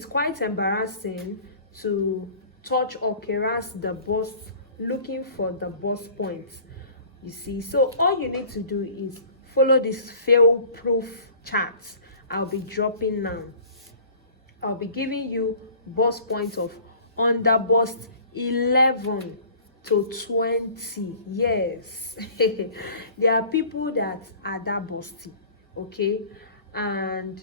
it's quite embarrassing to touch or caress the bust looking for the bust points, you see. So all you need to do is follow this fail proof chart I'll be dropping now. I'll be giving you bust points of under bust 11 to 20. Yes. There are people that are that busty, okay, and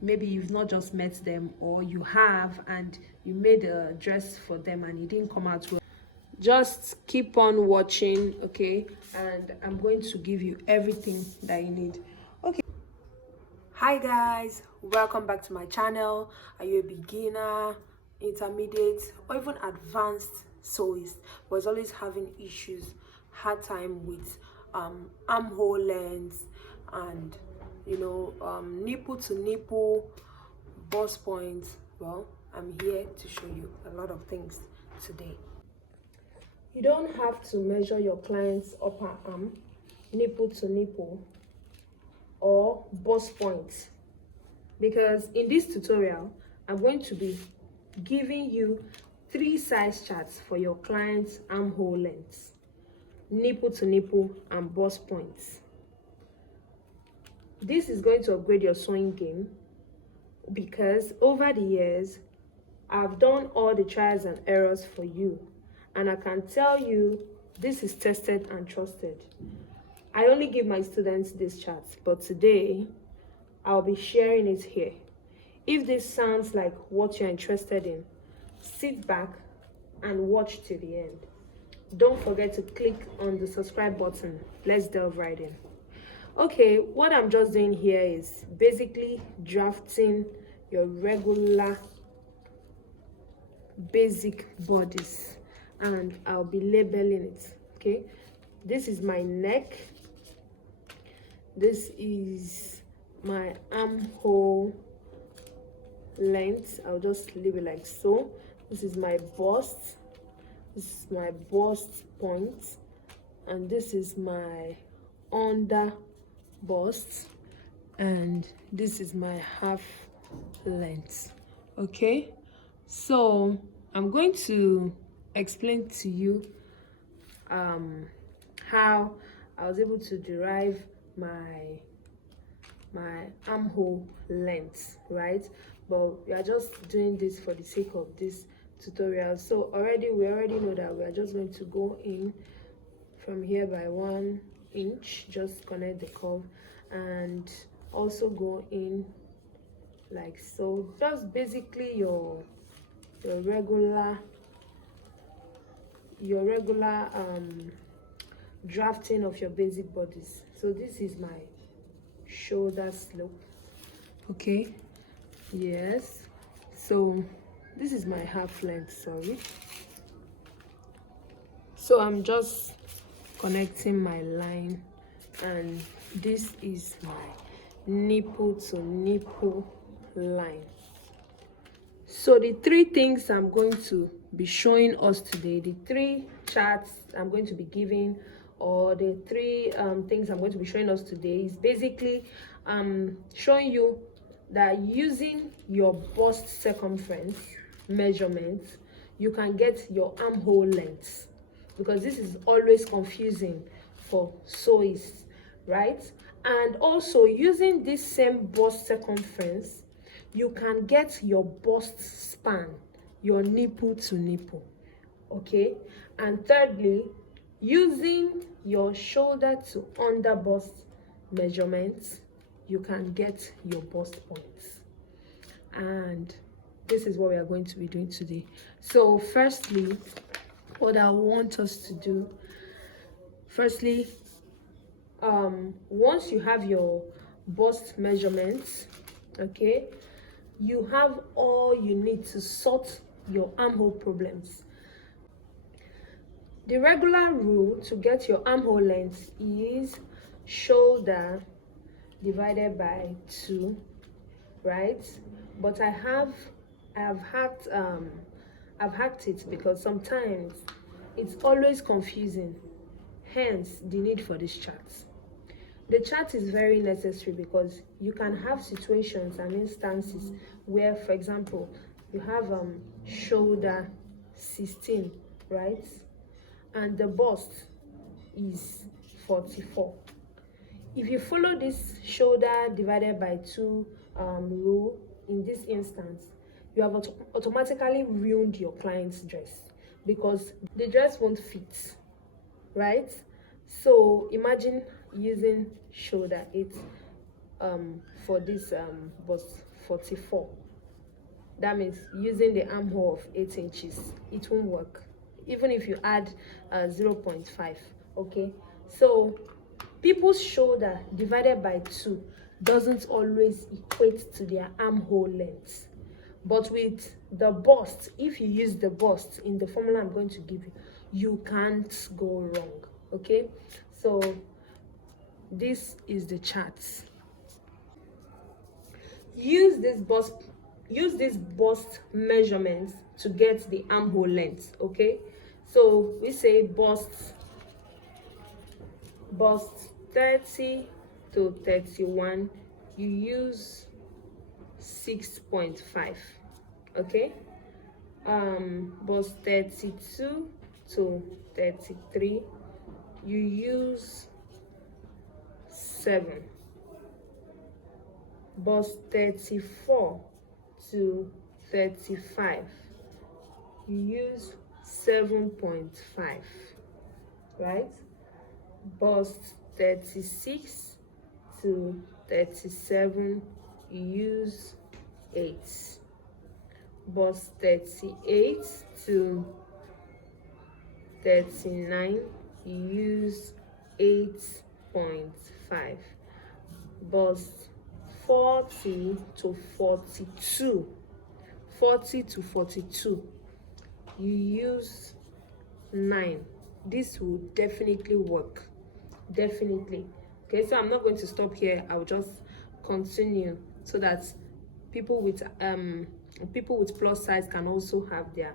maybe you've not just met them, or you have and you made a dress for them and it didn't come out well. Just keep on watching, okay, and I'm going to give you everything that you need. Okay. Hi guys, welcome back to my channel. Are you a beginner, intermediate, or even advanced sewist was always having issues, hard time with armhole lengths and nipple to nipple bust points? Well, I'm here to show you a lot of things today. You don't have to measure your client's upper arm, nipple to nipple, or bust points, because in this tutorial I'm going to be giving you 3 size charts for your client's armhole lengths, nipple to nipple, and bust points. This is going to upgrade your sewing game, because over the years I've done all the trials and errors for you, and I can tell you this is tested and trusted. I only give my students this chart, but today I'll be sharing it here. If this sounds like what you're interested in, sit back and watch to the end. Don't forget to click on the subscribe button. Let's delve right in. Okay, what I'm just doing here is basically drafting your regular basic bodice, and I'll be labeling it. Okay, this is my neck, this is my armhole length. I'll just leave it like so. This is my bust, this is my bust point, and this is my under bust, and this is my half length. Okay, so I'm going to explain to you how I was able to derive my armhole length, right? But we are just doing this for the sake of this tutorial. So we already know that we are just going to go in from here by 1 inch, just connect the curve, and also go in like so. Just basically your regular drafting of your basic bodies. So this is my shoulder slope, okay, yes. So this is my half length, sorry. So I'm just connecting my line, and this is my nipple to nipple line. So the 3 things I'm going to be showing us today, the 3 charts I'm going to be giving, or the 3 things I'm going to be showing us today, is basically showing you that using your bust circumference measurements, you can get your armhole length, because this is always confusing for sewists, right? And also using this same bust circumference, you can get your bust span, your nipple to nipple, okay? And thirdly, using your shoulder to under bust measurements, you can get your bust points. And this is what we are going to be doing today. So firstly, what I want us to do, once you have your bust measurements, okay, you have all you need to sort your armhole problems. The regular rule to get your armhole length is shoulder divided by 2, right? But I've hacked it, because sometimes it's always confusing, hence the need for this chart. The chart is very necessary because you can have situations and instances where, for example, you have shoulder 16, right, and the bust is 44. If you follow this shoulder divided by 2 rule in this instance, you have automatically ruined your client's dress because the dress won't fit, right? So imagine using shoulder 8 for this bust 44. That means using the armhole of 8 inches, it won't work even if you add 0.5. okay, so people's shoulder divided by 2 doesn't always equate to their armhole length. But with the bust, if you use the bust in the formula I'm going to give you, you can't go wrong. Okay, so this is the chart. Use this bust measurements to get the armhole length. Okay, so we say bust 30 to 31, you use 6.5. okay, bust 32 to 33, you use 7. Bust 34 to 35, you use 7.5, right? Bust 36 to 37, you use 8. Bust 38 to 39, you use 8.5. Bust 40 to 42, you use 9. This will definitely work, definitely. Okay, so I'm not going to stop here. I'll just continue so that people with plus size can also have their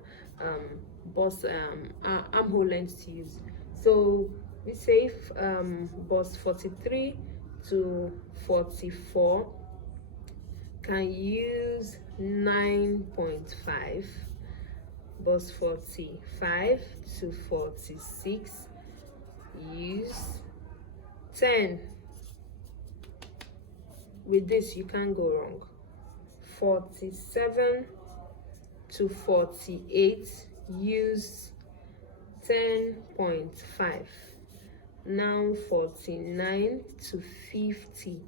bust armhole length to use. So we say bust 43 to 44 can use 9.5. Bust 45 to 46, use 10. With this you can't go wrong. 47 to 48, use 10.5. Now 49 to 50,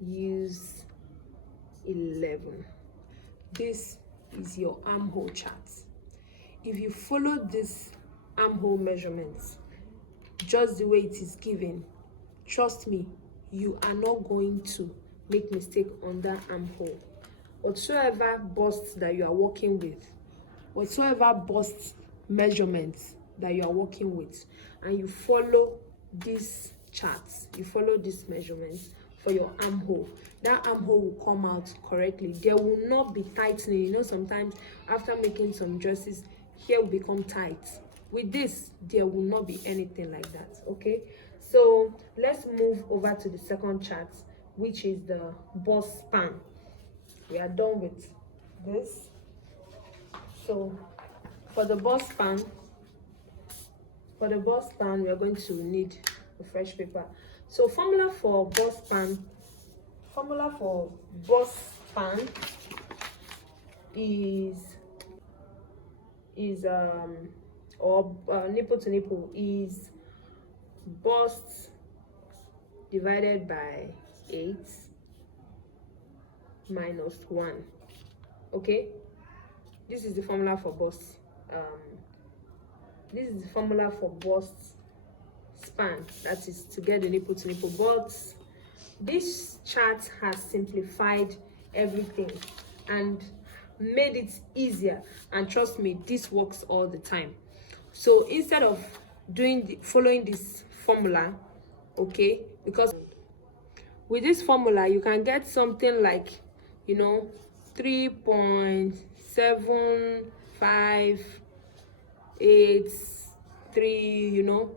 use 11. This is your armhole chart. If you follow this armhole measurements just the way it is given, trust me, you are not going to make mistake on that armhole. Whatsoever bust that you are working with, whatsoever bust measurements that you are working with, and you follow these charts, you follow these measurements for your armhole, that armhole will come out correctly. There will not be tightening. You know, sometimes after making some dresses, here will become tight. With this, there will not be anything like that. Okay, so let's move over to the second chart, which is the bust span. We are done with this. So for the bust span, we are going to need a fresh paper. So formula for bust span is nipple to nipple is bust divided by 8 minus 1. Okay, this is the formula for bust. This is the formula for bust span, that is to get the nipple to nipple. But this chart has simplified everything and made it easier, and trust me, this works all the time. So instead of following this formula, okay, because with this formula you can get something like, you know, 3.758 3, you know.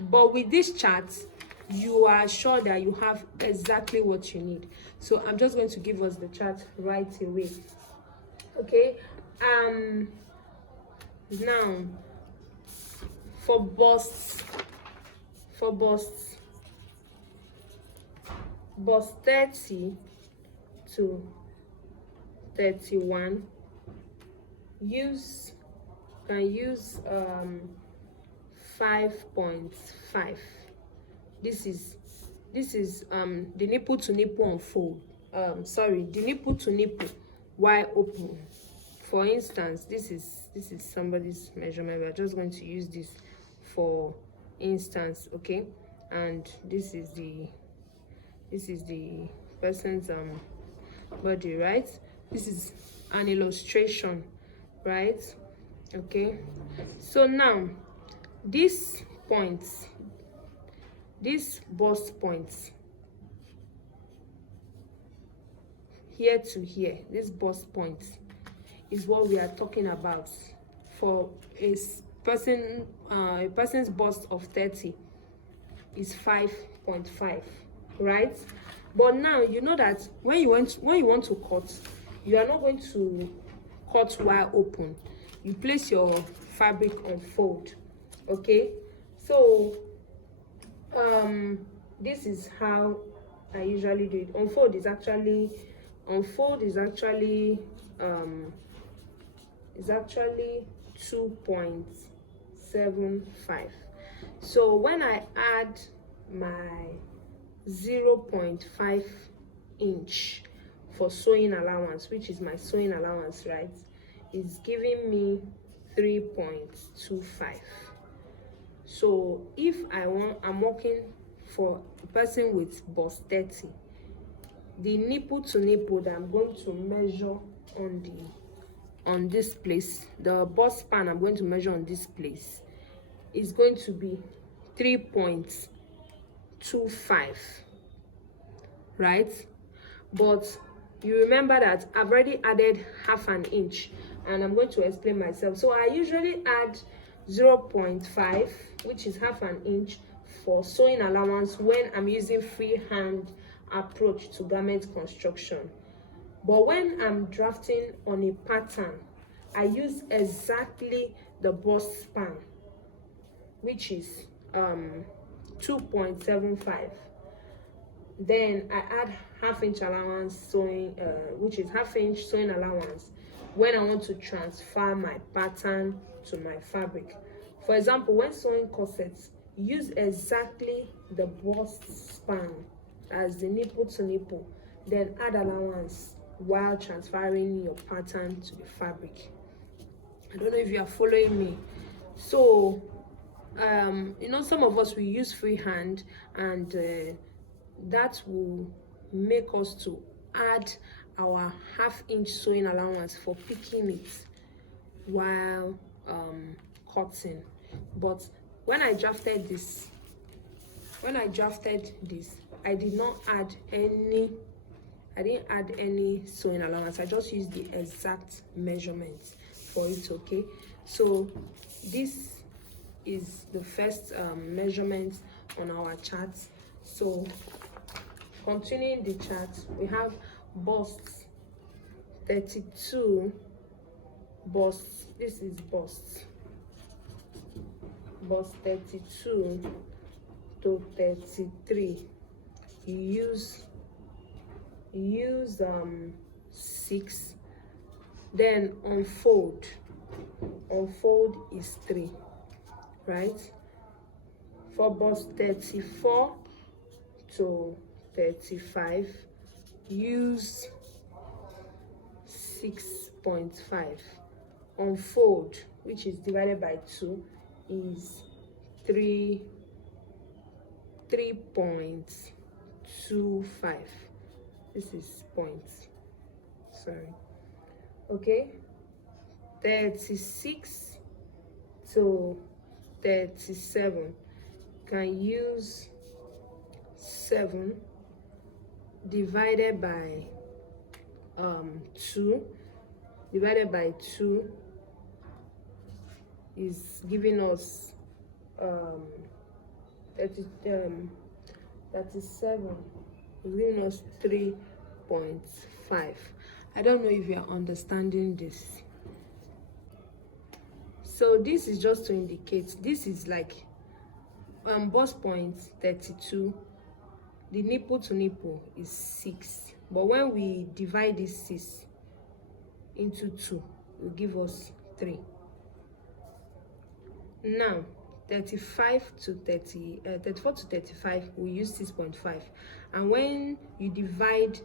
But with this chart, you are sure that you have exactly what you need. So I'm just going to give us the chart right away. Okay, now for busts, bust 30 to 31, can use 5.5. This is the nipple to nipple unfold, sorry, the nipple to nipple wide open. For instance, this is somebody's measurement. We're just going to use this for instance, okay? And this is the person's body, right? This is an illustration, right? Okay, so now these points, these bust points here to here, this bust points is what we are talking about. For a person's bust of 30 is 5.5, right? But now you know that when you want to cut, you are not going to cut wide open. You place your fabric on fold. Okay, so this is how I usually do it. Unfold is actually 2.75. So when I add my 0.5 inch for sewing allowance, which is my sewing allowance, right, is giving me 3.25. So if I'm working for a person with bust 30, the nipple to nipple that I'm going to measure on this place, the bust span I'm going to measure on this place, is going to be 3.25, right? But you remember that I've already added half an inch, and I'm going to explain myself. So I usually add 0.5, which is half an inch, for sewing allowance when I'm using freehand approach to garment construction. But when I'm drafting on a pattern, I use exactly the bust span, which is 2.75. Then I add half-inch allowance sewing, which is half-inch sewing allowance when I want to transfer my pattern to my fabric. For example, when sewing corsets, use exactly the bust span as the nipple to nipple, then add allowance while transferring your pattern to the fabric. I don't know if you are following me. So you know, some of us, we use freehand, and that will make us to add our half-inch sewing allowance for picking it while cutting. But when I drafted this, I did not add any, I didn't add any sewing allowance. I just used the exact measurements for it. Okay, so this is the first measurement on our chart. So continuing the chart, we have bust 32, bust, this is bust 32 to 33. You use 6. Then unfold is 3, right? For bust 34 to 35, use 6.5. Unfold, which is divided by 2, is 3.25. This is points, sorry. Okay, 36 to 37, can use 7 divided by 2. Divided by 2 is giving us 37 is giving us 3.5. I don't know if you are understanding this. So this is just to indicate this is like bust point 32. The nipple to nipple is 6, but when we divide this 6 into 2, it will give us 3. Now 34 to 35, we use 6.5, and when you divide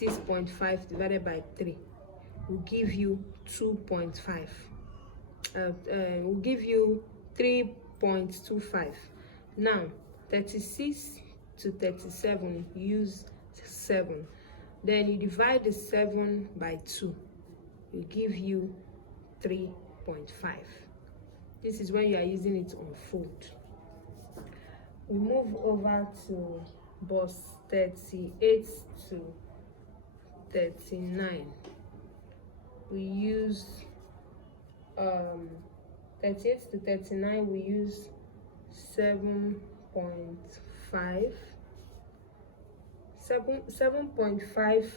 6.5 divided by 3, will give you 2.5. Will give you 3.25. Now 36 to 37, use 7. Then you divide the 7 by 2, will give you 3.5. This is when you are using it on fold. We move over to bust 38 to 39. We use 38 to 39, we use 7.5. 7.5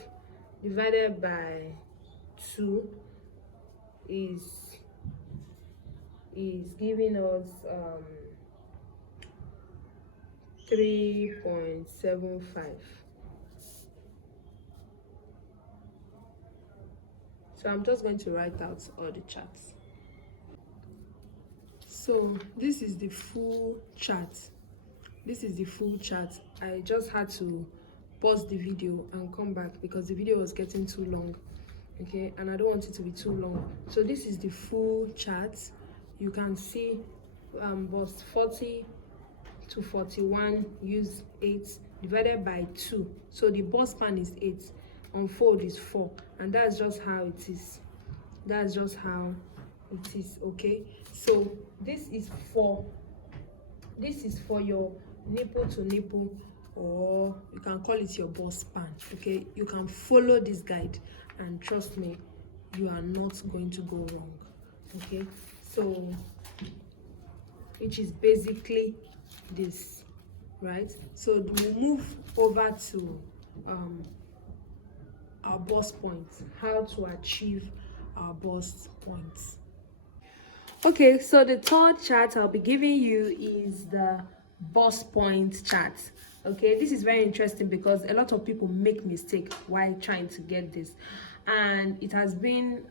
divided by 2 is giving us 3.75. So I'm just going to write out all the charts. So this is the full chart. This is the full chart. I just had to pause the video and come back because the video was getting too long, okay, and I don't want it to be too long. So this is the full chart. You can see bust 40 to 41, use 8 divided by 2, so the bust span is 8, unfold is 4, and that's just how it is. That's just how it is, okay. So this is for your nipple to nipple, or you can call it your bust span, okay. You can follow this guide and trust me, you are not going to go wrong, okay. So which is basically this, right? So we move over to our bust points, how to achieve our bust points. Okay, so the third chart I'll be giving you is the bust point chart. Okay, this is very interesting because a lot of people make mistake while trying to get this, and it has been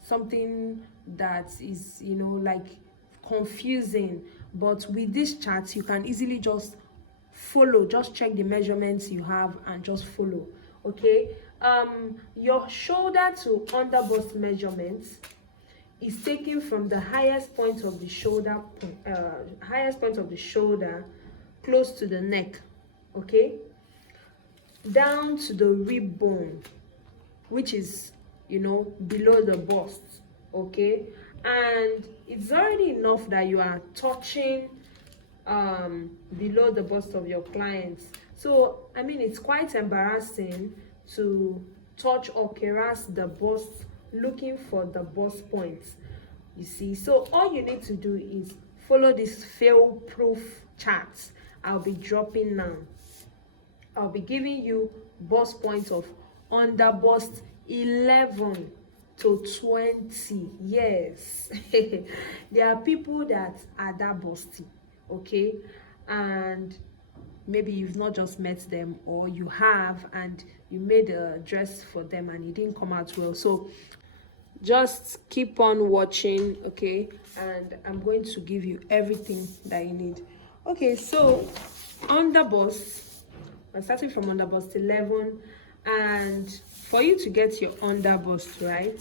something that is, you know, like confusing. But with this chart, you can easily just follow, just check the measurements you have and just follow. Okay, your shoulder to under bust measurements is taken from the highest point of the shoulder, close to the neck, okay, down to the rib bone, which is, you know, below the bust, okay. And it's already enough that you are touching below the bust of your clients. So I mean, it's quite embarrassing to touch or caress the bust looking for the bust points, you see. So all you need to do is follow this fail proof chart I'll be dropping now. I'll be giving you bust points of under bust 11 to 20. Yes. There are people that are that busty, okay, and maybe you've not just met them, or you have and you made a dress for them and it didn't come out well. So just keep on watching, okay, and I'm going to give you everything that you need. Okay, so under bust, I'm starting from under bust 11, and for you to get your under bust right,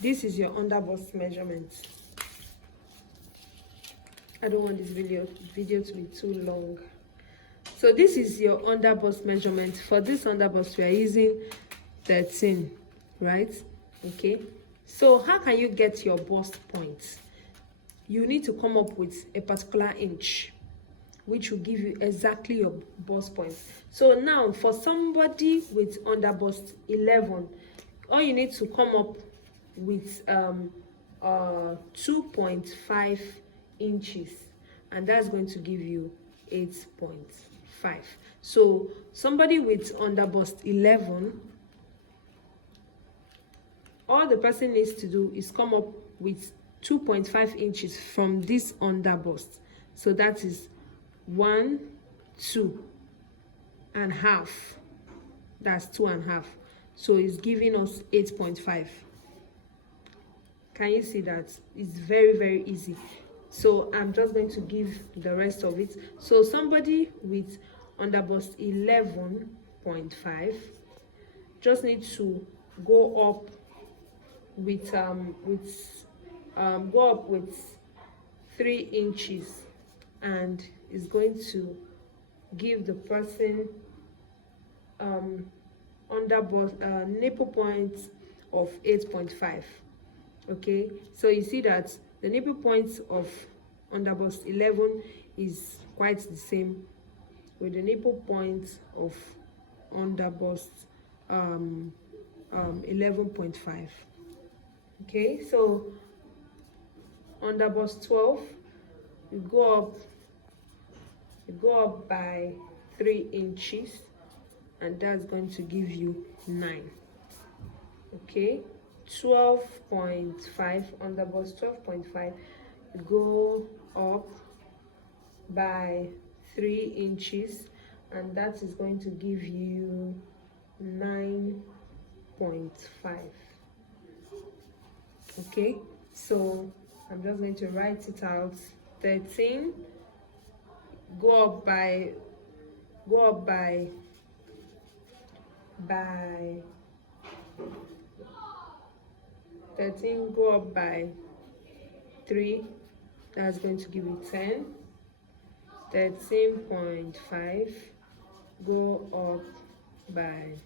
this is your under bust measurement. I don't want this video to be too long. So this is your under bust measurement. For this under bust, we are using 13, right? Okay, so how can you get your bust points? You need to come up with a particular inch, which will give you exactly your bust points. So now for somebody with under bust 11, all you need to come up with 2.5 inches, and that's going to give you 8.5. So somebody with under bust 11, all the person needs to do is come up with 2.5 inches from this under bust. So that is 1, 2.5. That's 2.5. So it's giving us 8.5. Can you see that? It's very, very easy. So I'm just going to give the rest of it. So somebody with under bust 11.5 just need to go up with 3 inches, and is going to give the person under bust nipple points of 8.5. Okay, so you see that the nipple points of under bust 11 is quite the same with the nipple points of under bust 11.5. Okay, so under bust 12, you go up by 3 inches, and that's going to give you 9. Okay, 12.5, under bust 12.5, go up by 3 inches, and that is going to give you 9.5. Okay, so I'm just going to write it out. 13, go up by 13, go up by 3, that's going to give you 10. 13.5, go up by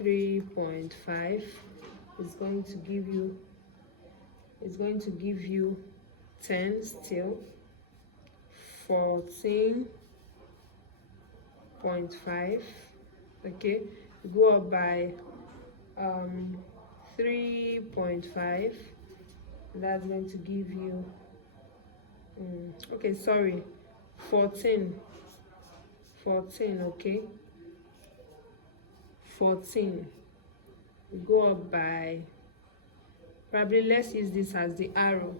3.5, is going to give you 10 still. 14.5, okay, go up by 3.5, that's going to give you 14, okay, 14, go up by, probably let's use this as the arrow,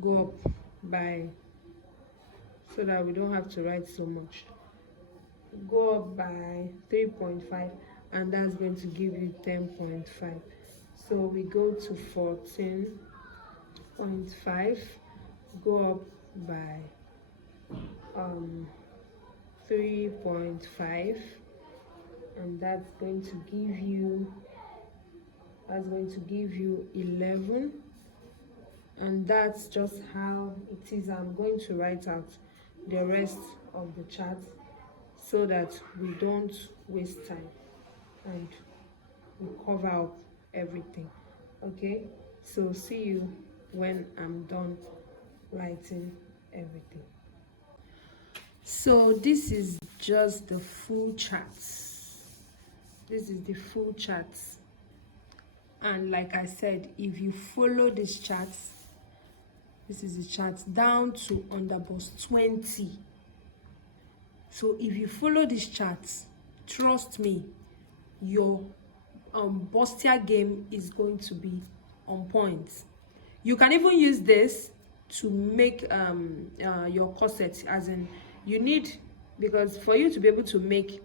go up by, so that we don't have to write so much, go up by 3.5, and that's going to give you 10.5. So we go to 14.5, go up by 3.5, and that's going to give you 11. And that's just how it is. I'm going to write out the rest of the chart so that we don't waste time and we cover up everything. Okay, so see you when I'm done writing everything. So this is just the full chart. This is the full chart, and like I said, if you follow this chart, this is the chart down to under bust 20. So if you follow this chart, trust me, your bustier game is going to be on point. You can even use this to make your corset, as in you need, because for you to be able to make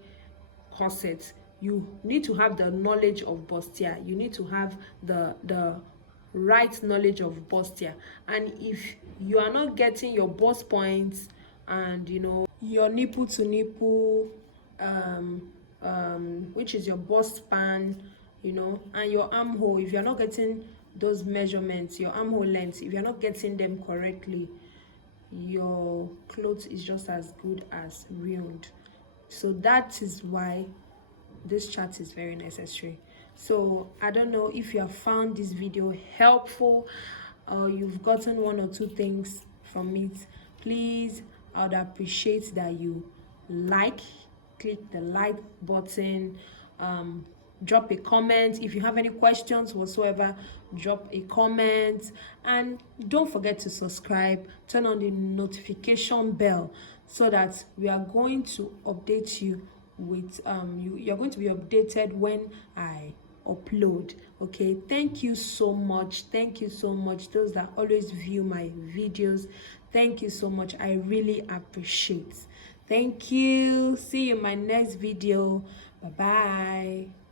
corset, you need to have the knowledge of bustier. You need to have the right knowledge of bustier. And if you are not getting your bust points and your nipple to nipple, which is your bust span, and your armhole, if you're not getting those measurements, your armhole length, if you're not getting them correctly, your clothes is just as good as ruined. So that is why this chart is very necessary. So I don't know if you have found this video helpful or you've gotten 1 or 2 things from it. Please, I would appreciate that you click the like button, drop a comment. If you have any questions whatsoever, drop a comment, and don't forget to subscribe, turn on the notification bell so that we are going to update you with you're going to be updated when I upload. Okay, thank you so much. Thank you so much, those that always view my videos. Thank you so much. I really appreciate. Thank you. See you in my next video. Bye bye.